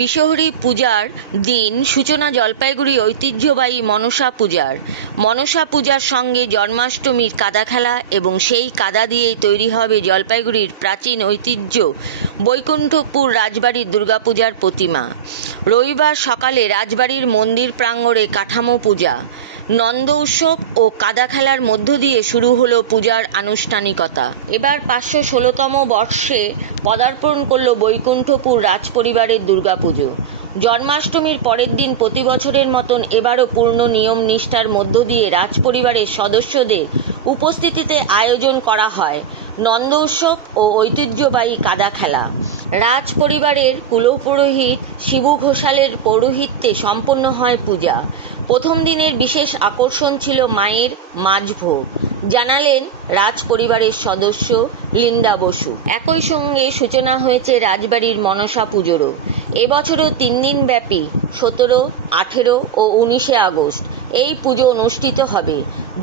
বিশহরী পূজার দিন সূচনা জলপাইগুড়ি ঐতিহ্যবাহী মনসা পূজার। মনসা পূজার সঙ্গে জন্মাষ্টমীর কাদা খেলা এবং সেই কাদা দিয়েই তৈরি হবে জলপাইগুড়ির প্রাচীন ঐতিহ্য বৈকুণ্ঠপুর রাজবাড়ির দুর্গাপূজার প্রতিমা। রবিবার সকালে রাজবাড়ির মন্দির প্রাঙ্গণে কাঠামো পূজা, নন্দ উৎসব ও কাদা খেলার মধ্য দিয়ে শুরু হলো পূজার আনুষ্ঠানিকতা। এবার 516তম বর্ষে পদার্পণ করল বৈকুণ্ঠপুর রাজপরিবারের দুর্গাপুজো। জন্মাষ্টমীর পরের দিন প্রতি বছরের মতন এবারও পূর্ণ নিয়ম নিষ্ঠার মধ্য দিয়ে রাজপরিবারের সদস্যদের উপস্থিতিতে আয়োজন করা হয় নন্দ উৎসব ও ঐতিহ্যবাহী কাদা খেলা। রাজ পরিবারের কুলপুরোহিত শিবু ঘোষালের পৌরোহিত্যে সম্পন্ন হয় পূজা। প্রথম দিনের বিশেষ আকর্ষণ ছিল মায়ের মাঝভোগ, জানালেন রাজ পরিবারের সদস্য লিন্ডা বসু। একই সঙ্গে সূচনা হয়েছে রাজবাড়ির মনসা পুজোরও। এবছরও 3 দিন ব্যাপী 17, 18 ও 19 আগস্ট এই পুজো অনুষ্ঠিত হবে,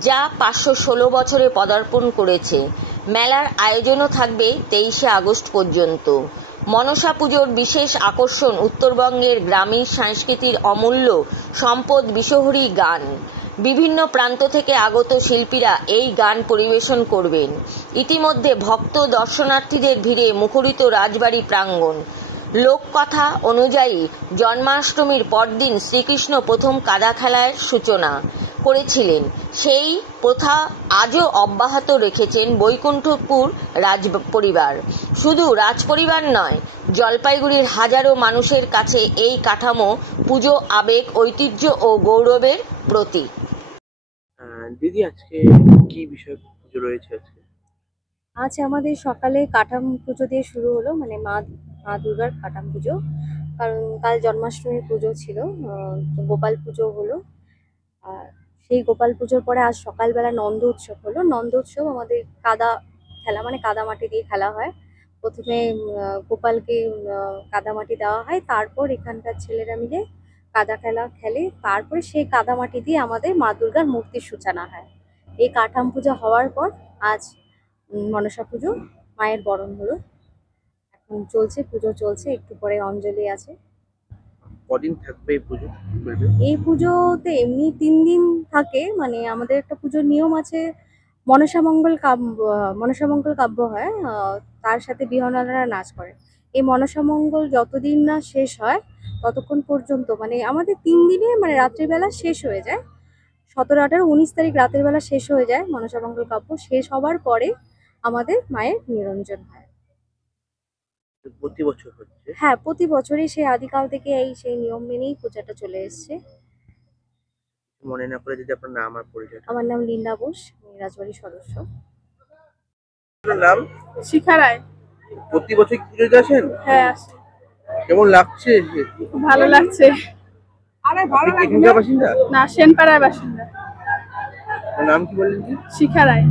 যা 516 বছরে পদার্পণ করেছে। মেলার আয়োজনও থাকবে 23 আগস্ট পর্যন্ত। মনসা পুজোর বিশেষ আকর্ষণ উত্তরবঙ্গের গ্রামীণ সংস্কৃতির অমূল্য সম্পদ বিশহরী গান। বিভিন্ন প্রান্ত থেকে আগত শিল্পীরা এই গান পরিবেশন করবেন। ইতিমধ্যে ভক্ত দর্শনার্থীদের ভিড়ে মুখরিত রাজবাড়ি প্রাঙ্গণ। লোককথা অনুযায়ী জন্মাষ্টমীর পরদিন শ্রীকৃষ্ণ প্রথম কাদা খেলার সূচনা করেছিলেন। সেই প্রথা আজও অব্যাহত রেখেছেন বৈকুণ্ঠপুর রাজপরিবার। শুধু রাজপরিবার নয়, জলপাইগুড়ির হাজারো মানুষের কাছে এই কাঠামো পুজো আবেগ, ঐতিহ্য ও গৌরবের প্রতীক। দিদি, আজকে কি বিষয় পুজো রয়েছে? আজ আমাদের সকালে কাঠাম পুজো দিয়ে শুরু হলো, মানে মা দুর্গার কাঠাম পুজো। কারণ কাল জন্মাষ্টমীর পুজো ছিল, তো গোপাল পুজো হলো। আর সেই গোপাল পুজোর পরে আজ সকালবেলা নন্দ উৎসব হলো। নন্দ উৎসব আমাদের কাদা খেলা, মানে কাদা মাটি দিয়ে খেলা হয়। প্রথমে গোপালকে কাদা মাটি দেওয়া হয়, তারপর এখানকার ছেলেরা মিলে কাদা খেলা খেলে। তারপরে সেই কাদা মাটি দিয়ে আমাদের মা দুর্গার মূর্তির সূচনা হয়। এই কাঠাম পুজো হওয়ার পর আজ মনসা পুজো, মায়ের বরণ হলো। এখন চলছে, পুজো চলছে, একটু পরে অঞ্জলি আছে। কদিন থাকবে এই পুজো? এই পুজোতে এমনি 3 দিন থাকে। মানে আমাদের একটা পুজোর নিয়ম আছে, মনসামঙ্গল কাব্য হয়, তার সাথে বিহনারা নাচ করে। এই মনসামঙ্গল যতদিন না শেষ হয় ততক্ষণ পর্যন্ত, মানে আমাদের 3 দিনে, মানে রাত্রিবেলা শেষ হয়ে যায়। 17, 18, 19 তারিখ রাতের বেলা শেষ হয়ে যায় মনসামঙ্গল কাব্য। শেষ হবার পরে আমাদের মায়ের নিরঞ্জন হয়। প্রতি বছর হচ্ছে? হ্যাঁ, প্রতি বছরই, সেই আদিকাল থেকে সেই নিয়ম মেনেই পূজাটা চলে এসছে। মনে না করে যদি আপনার নাম আর পরিচয়। আমার নাম লিন্ডা বোস, আমি রাজবাড়ির সদস্য। আপনার নাম? শিখা রায়। প্রতি বছর কি পুজোতে আসেন? হ্যাঁ, আসি। কেমন লাগছে? ভালো লাগছে। এখানকার বাসিন্দা? না, সেনপাড়ার বাসিন্দা। নাম কি বললেন? শিখা রায়।